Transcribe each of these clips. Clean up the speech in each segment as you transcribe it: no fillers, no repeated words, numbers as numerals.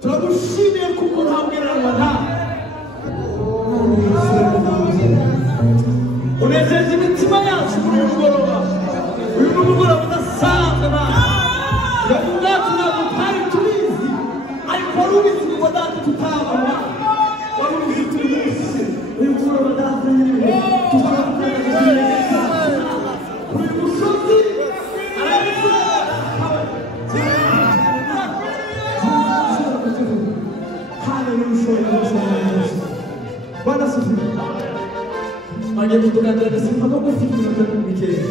turagushimiye kuko ntabwiranwa nawe unejeje imitima yacu muri uyu mugoroba udasanzwe nawe ubwacu ntabwo twari tubizi ariko wari ubizi ngo data tutabona wari ubizi turi munsi uyu mugoroba data nyine tuzagukorera uyu musozi Bwana asifiwe. Bagiye kutuganira agasimba ko gufite iminota mikeya.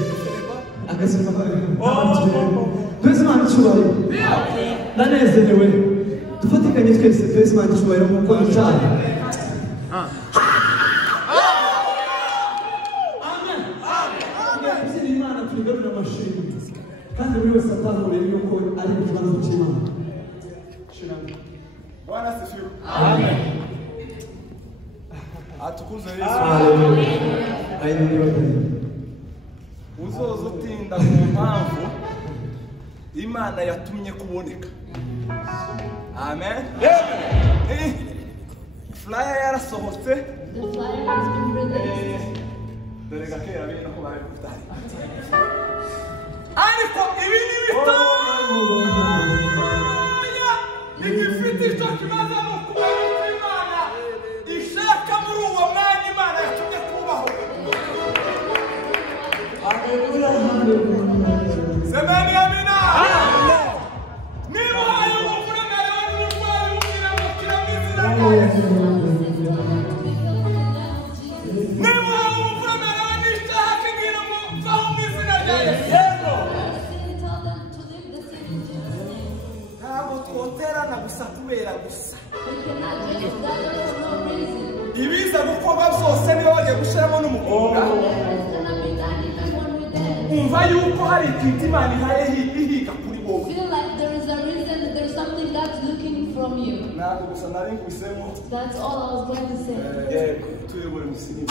Agasimba twese Imana icyubahiro. Ndanezerewe. Dufatikanye twese twese Imana icyubahiro nk'uko ducana. Amen. Amen. Imana tugarurira amashimwe. Kandi buri wese atahurira yuko ari ikibazo cy'Imana. Bwana asifiwe. Amen. Atukuzwe Yesu. Uzoza utinda ku mpamvu Imana yatumye kuboneka. Amen. Flyer yarasohotse. The flyer has been released. Dore gakera bino ko bari gutari. Ariko ibi ni bitoya. Igifite icyo kibazo ni ukubaho Imana ishaka muri uwo mwanya Imana yatumye kubaho. Semeni amina. Niba hari umuvuremere w'umurwayi ubwira ngo kiramizira neza. Niba hari umuvuremere w'icyaha kibwira ngo vaho mu izina rya Yesu. Ntabwo twoterana gusa kubera gusa. Ibiza gukorwa byose niba bagiye gushyiramo n'umukobwa. Umva yuko hari ikintu Imana ihaye higa kuri wowe. Feel like there is a reason, there's something God's looking from you. Ntabwo gusa nari nkwisemo. That's all I was going to say. Tuyobore musinyi.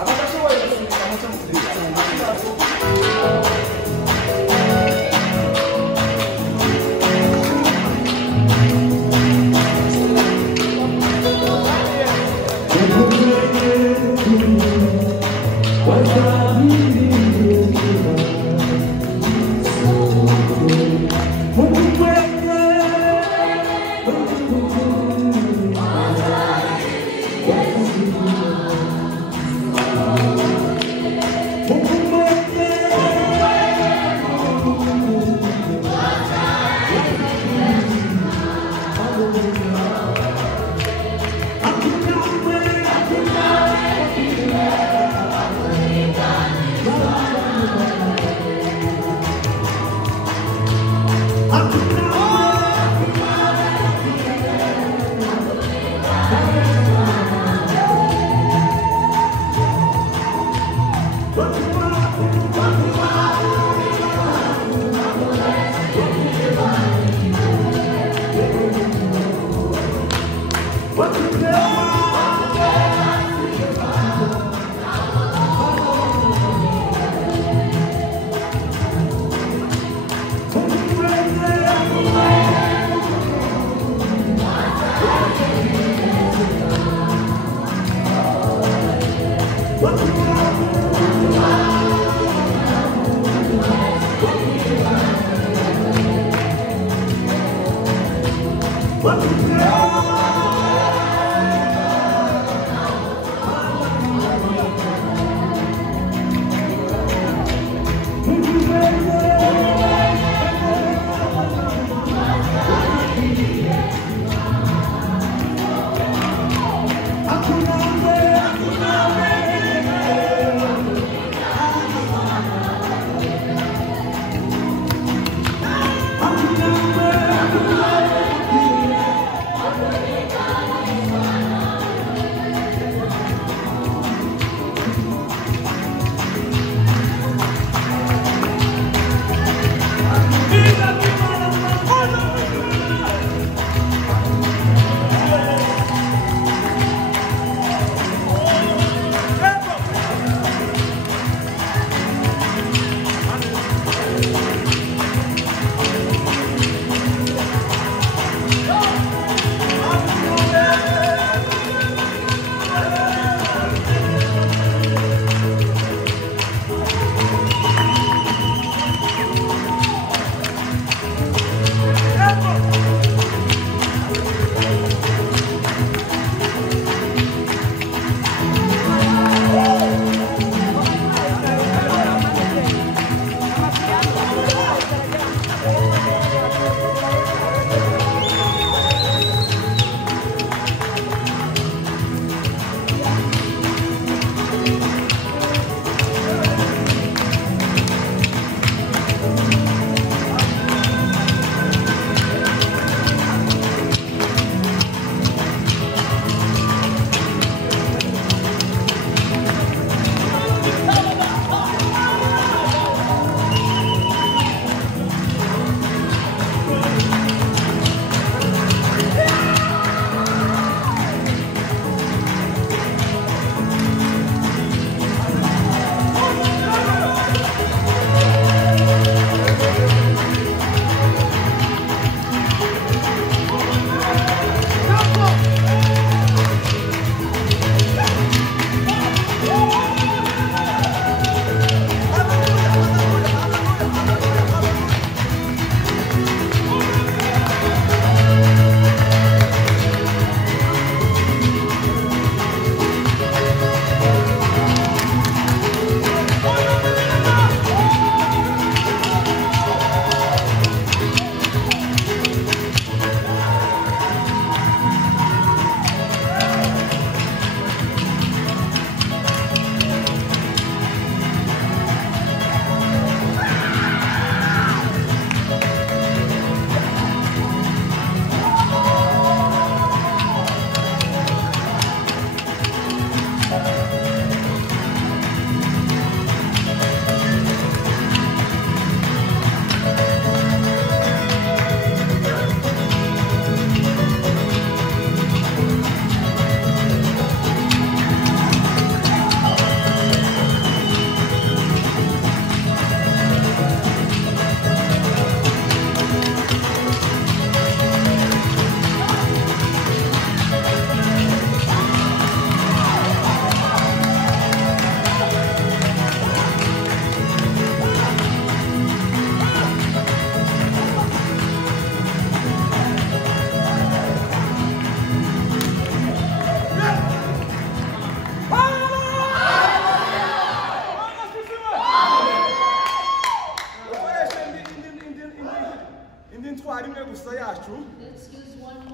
Abadashoboye gusinya amaso mu gihe.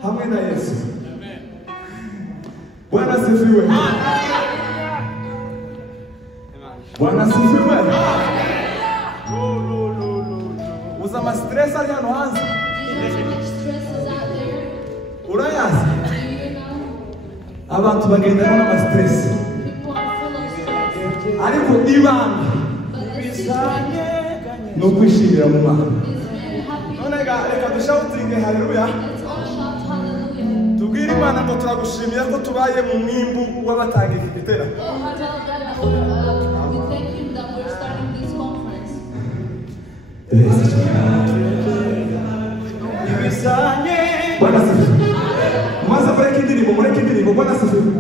hamwe na Yesu. Bwana asifiwe. Bwana asifiwe. Uza ama stress ari hano hanze. Urayazi? Abantu bagendana n'ama stress. Ariko ibanga no kwishimira mu Mana. None reka dushautinge haleluya. Tubwire Imana ngo turagushimira ko tubaye mu mwimbu w'abatanga igitera. Bwana asifiwe. Mwaza mureke indirimbo Bwana asifiwe.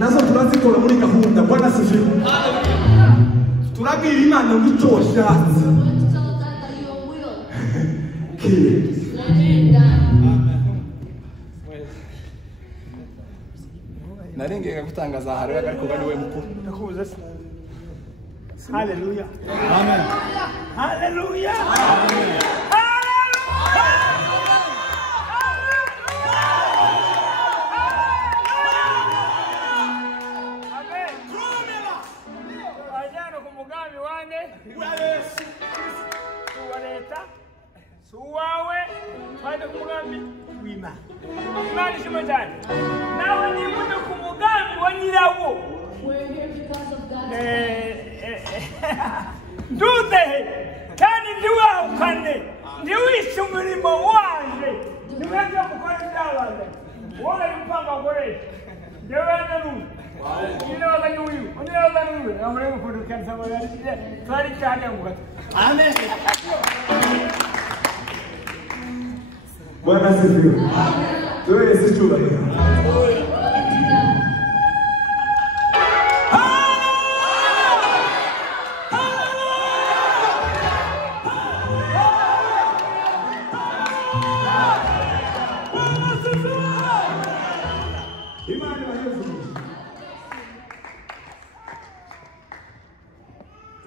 Nazo turazikora muri gahunda Bwana asifiwe. Turabwira Imana ngo icyo washatse narengeye gutangaza haro ariko bari we mukuru ndakubuza se. Haleluya. Amen. Haleluya. Amen. Suwawe twende kumugambi wima imana ishimwe cyane nawe nibuze ku mugambi wa nyirawo nduzehe kandi ndiwahukane ndiwishe umurimo wanje niweze gukora ibyabaze wowe yupanga ukoresha ndeweze n'uyu niroza n'uyu uniroza n'uyu amure gufunduka nsabona twari cyane ngo amen. Bwana asifiwe. Tuwe Yesu cyubahiro. Imani wa Yesu.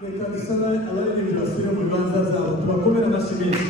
Reka dusana abaririmbyi basubira mu bibanza byabo tubakomere amashyi menshi.